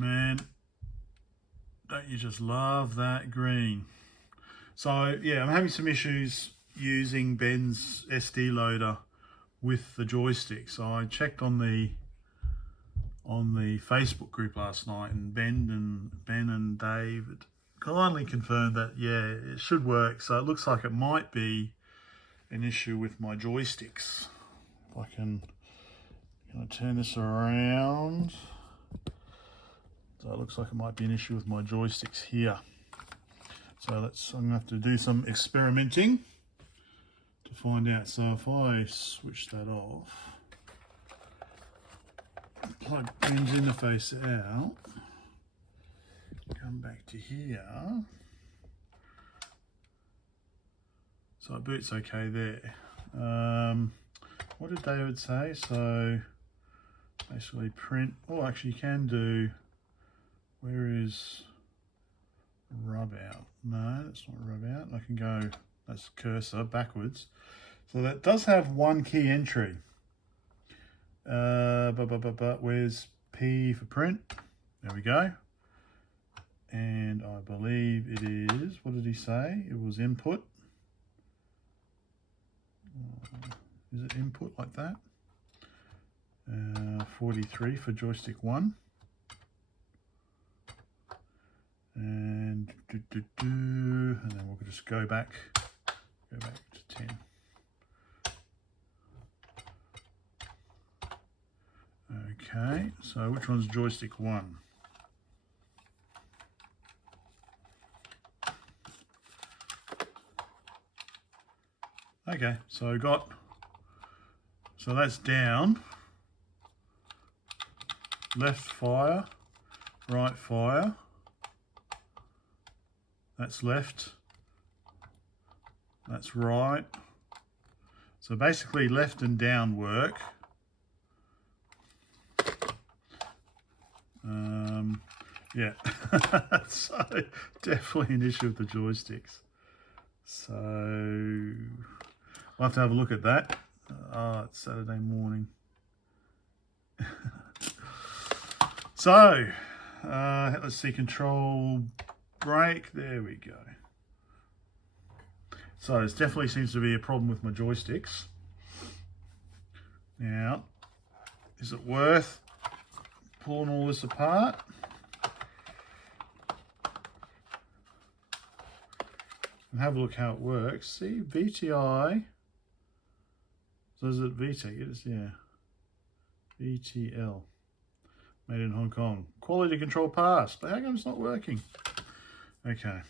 Man, don't you just love that green? So yeah, I'm having some issues using Ben's SD loader with the joystick. So I checked on the Facebook group last night, and Ben and David kindly confirmed that yeah, it should work. So it looks like it might be an issue with my joysticks. If I can turn this around. So it looks like it might be an issue with my joysticks here. So I'm gonna have to do some experimenting to find out. So if I switch that off, plug Ben's interface out, come back to here. So it boots okay there. What did David say? So basically print, oh actually you can do, where is rub out? No, that's not rub out. I can go, that's cursor backwards. So that does have one key entry. But where's P for print? There we go. And I believe it is, what did he say? It was input. Is it input like that? 43 for joystick 1. And and then we'll just go back to 10. Okay, so which one's joystick 1? Okay, so so that's down, left fire, right fire, that's left, that's right. So basically left and down work. Yeah, so definitely an issue with the joysticks. So I'll have to have a look at that. Oh, it's Saturday morning. So let's see, control brake, there we go. So it definitely seems to be a problem with my joysticks. Now, is it worth pulling all this apart? And have a look how it works. See, VTI. So is it VTEC? It is, yeah. VTL. Made in Hong Kong. Quality control passed. How come it's not working? Okay.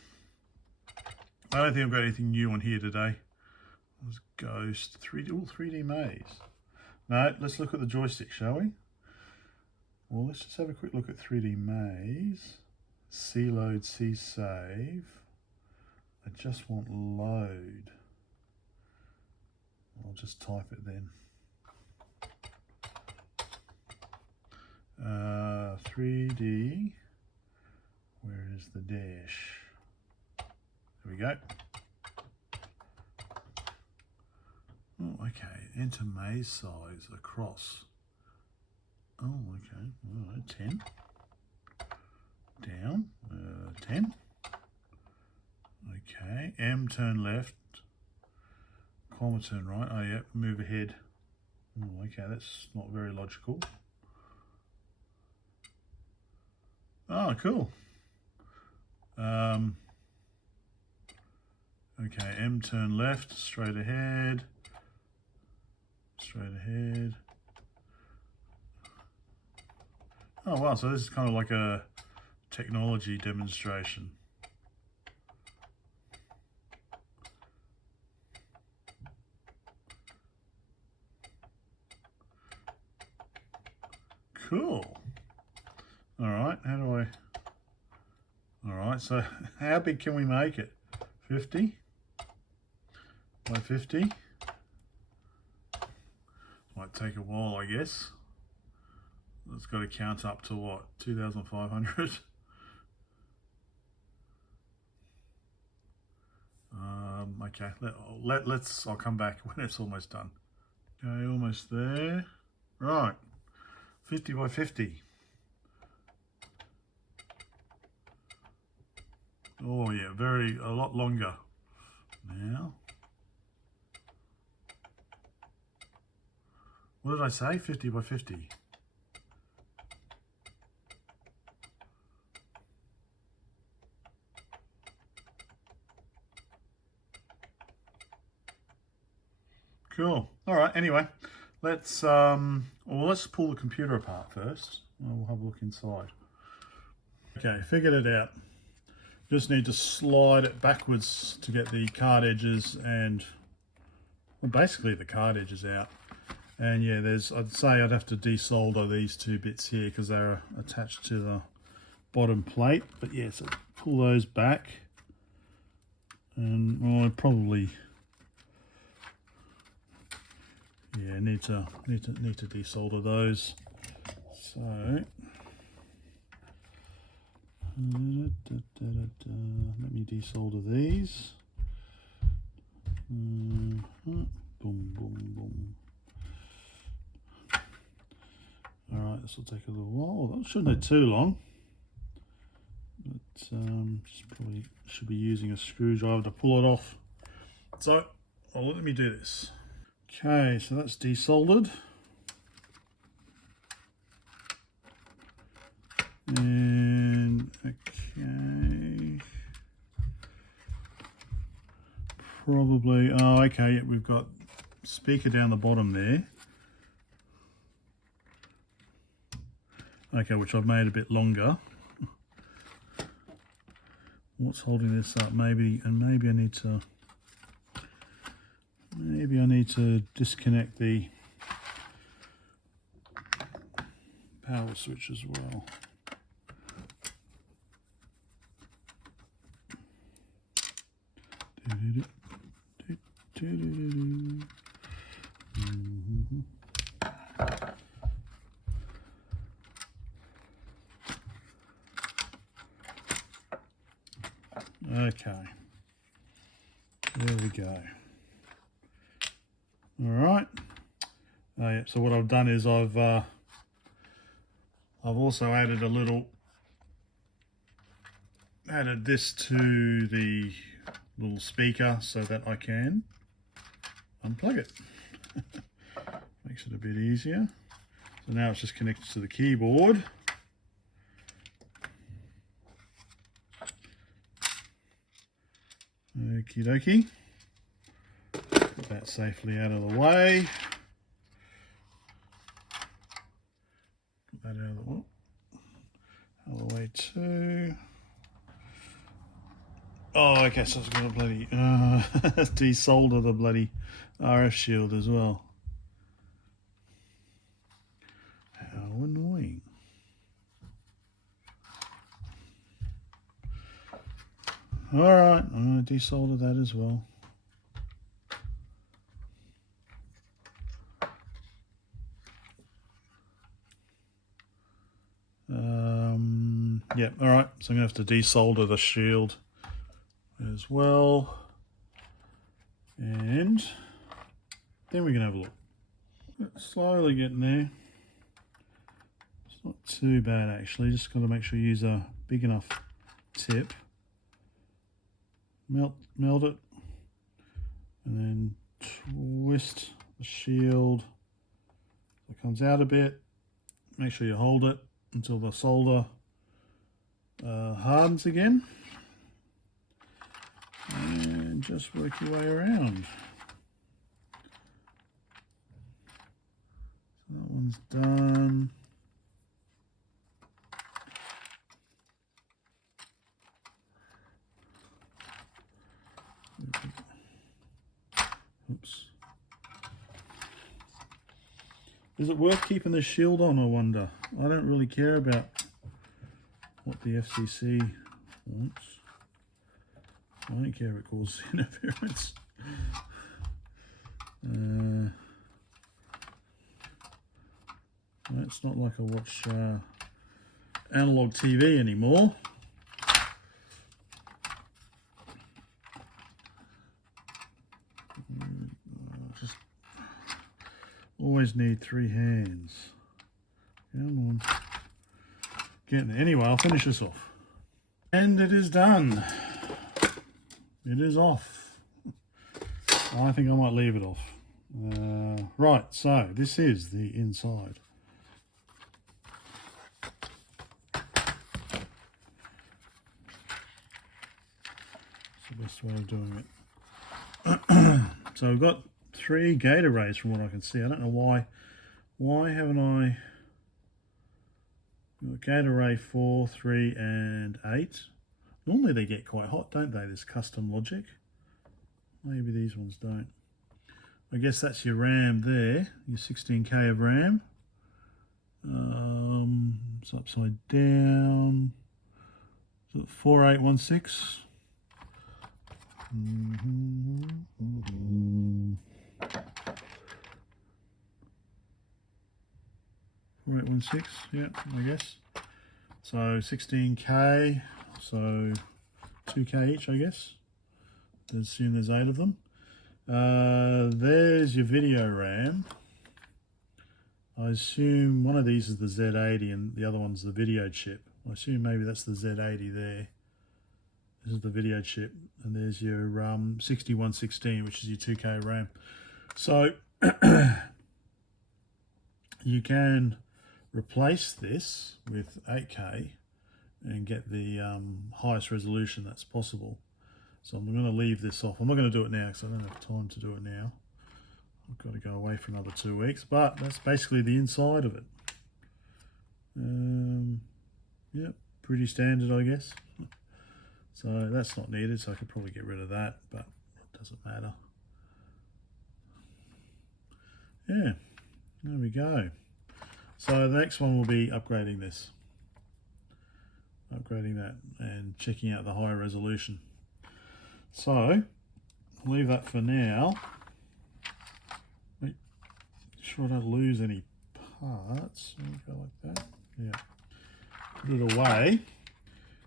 I don't think I've got anything new on here today. Let's Ghost 3D. Oh, 3D Maze. No, let's look at the joystick, shall we? Well, let's just have a quick look at 3D Maze. C load, C save. I just want load. I'll just type it then. 3D, where is the dash? There we go. Oh, okay, enter maze size across. Oh, okay, all right, 10. Down, 10. Okay, M turn left, comma turn right. Oh yeah, move ahead. Oh, okay, that's not very logical. Oh, cool. Okay, M turn left, straight ahead, straight ahead. Oh wow, so this is kind of like a technology demonstration. Cool. All right, how do I? All right, so how big can we make it? 50 by 50. Might take a while, I guess. It's got to count up to what? 2,500. Okay, I'll come back when it's almost done. Okay, almost there. Right, 50 by 50. Oh yeah, a lot longer now. What did I say? 50 by 50. Cool. All right. Anyway, let's pull the computer apart first. We'll have a look inside. Okay, figured it out. Just need to slide it backwards to get the card edges and, well, basically the card edges out. And yeah, I'd say I'd have to desolder these two bits here because they're attached to the bottom plate. But yeah, so pull those back, and well, I probably, yeah, need to desolder those. So let me desolder these. Boom, boom, boom. Alright, this will take a little while. That shouldn't take too long. But just probably should be using a screwdriver to pull it off. So, let me do this. Okay, so that's desoldered. And, okay. Probably, oh okay, yeah, we've got speaker down the bottom there. Okay, which I've made a bit longer. What's holding this up? Maybe I need to disconnect the power switch as well. Okay, there we go. All right. Yeah, so what I've done is I've also added this to the little speaker so that I can unplug it. Makes it a bit easier. So now it's just connected to the keyboard. Okie dokie. Put that safely out of the way. Put that out of the way too. Oh, okay, so I've got to bloody desolder the bloody RF shield as well. How annoying. Alright, I'm going to desolder that as well. Yeah, alright, so I'm going to have to desolder the shield as well. And then we can have a look. Slowly getting there. It's not too bad actually, just got to make sure you use a big enough tip. Melt it, and then twist the shield so it comes out a bit. Make sure you hold it until the solder hardens again, and just work your way around. So that one's done. Oops. Is it worth keeping the shield on, I wonder? I don't really care about what the FCC wants. I don't care if it causes interference. It's not like I watch analog TV anymore. Just always need 3 hands. Come on. Getting there. Anyway, I'll finish this off. And it is done. It is off. I think I might leave it off. Right, so this is the inside. It's the best way of doing it. So we've got 3 gate arrays from what I can see. I don't know why. Why haven't I? We've got gate array 4, 3, and 8. Normally they get quite hot, don't they? This custom logic. Maybe these ones don't. I guess that's your RAM there, your 16K of RAM. It's upside down. So 4816. 4816, yeah, I guess. So 16K, so 2K each, I guess. Let's assume there's 8 of them. There's your video RAM. I assume one of these is the Z80 and the other one's the video chip. I assume maybe that's the Z80 there. This is the video chip, and there's your 6116, which is your 2K RAM. So you can replace this with 8K and get the highest resolution that's possible. So I'm going to leave this off. I'm not going to do it now because I don't have time to do it now. I've got to go away for another 2 weeks, but that's basically the inside of it. Yep, pretty standard, I guess. So that's not needed, so I could probably get rid of that, but it doesn't matter. Yeah, there we go. So the next one will be upgrading this. Upgrading that and checking out the higher resolution. So, I'll leave that for now. Make sure I don't lose any parts. Go like that. Yeah. Put it away.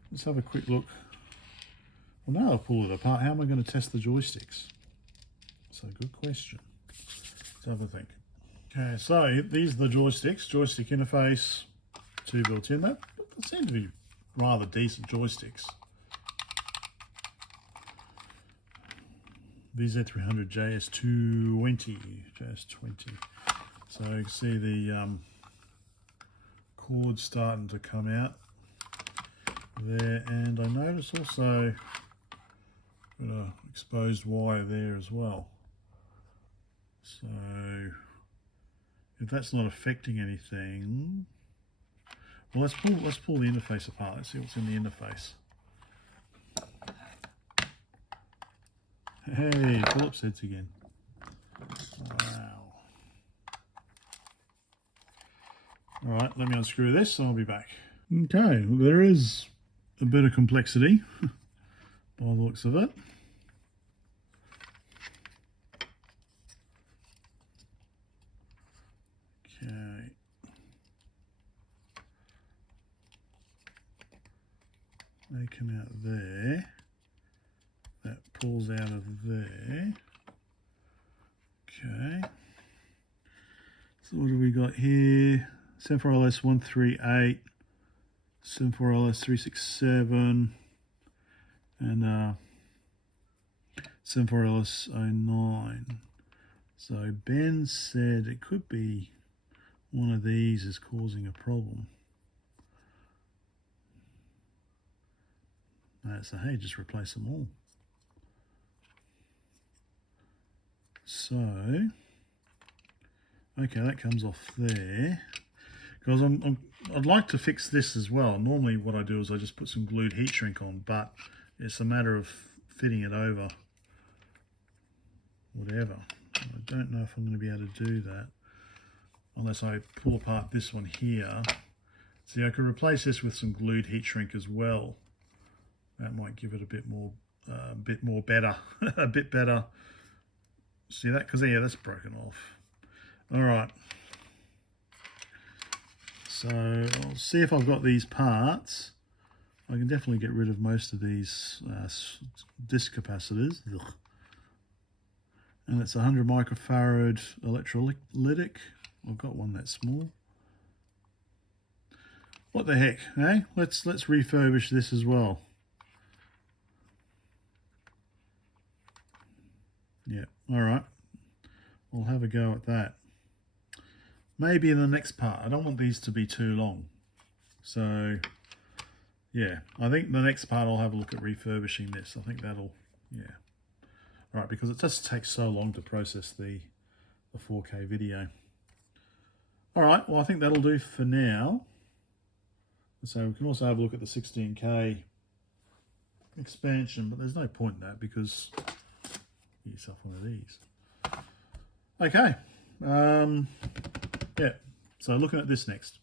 Let's have a quick look. Well, now I've pulled it apart. How am I going to test the joysticks? So, good question. Let's have a think. Okay, so these are the joysticks. Joystick interface, 2 built in. That seem to be rather decent joysticks. VZ300 JS20. So you can see the cord starting to come out there, and I notice also got an exposed wire there as well. So if that's not affecting anything, well, let's pull the interface apart. Let's see what's in the interface. Hey, Phillips heads again. Wow. All right, let me unscrew this and I'll be back. Okay, well, there is a bit of complexity by the looks of it. Okay. They come out there. That pulls out of there. Okay. So what do we got here? 74LS138, 74LS367, and 74LS09. So Ben said it could be one of these is causing a problem. So hey, just replace them all. So, okay, that comes off there. Because I'd like to fix this as well. Normally what I do is I just put some glued heat shrink on, but it's a matter of fitting it over whatever. I don't know if I'm going to be able to do that unless I pull apart this one here. See, I could replace this with some glued heat shrink as well. That might give it a bit more better, a bit better. See that? Because yeah, that's broken off. All right. So I'll see if I've got these parts. I can definitely get rid of most of these disc capacitors. Ugh. And it's 100 microfarad electrolytic. I've got one that small. What the heck, eh? Let's refurbish this as well. All right, we'll have a go at that. Maybe in the next part. I don't want these to be too long. So, yeah, I think the next part I'll have a look at refurbishing this. I think that'll, yeah. All right, because it just takes so long to process the 4K video. All right, well, I think that'll do for now. So we can also have a look at the 16K expansion, but there's no point in that because you get yourself one of these. Okay, yeah, so looking at this next.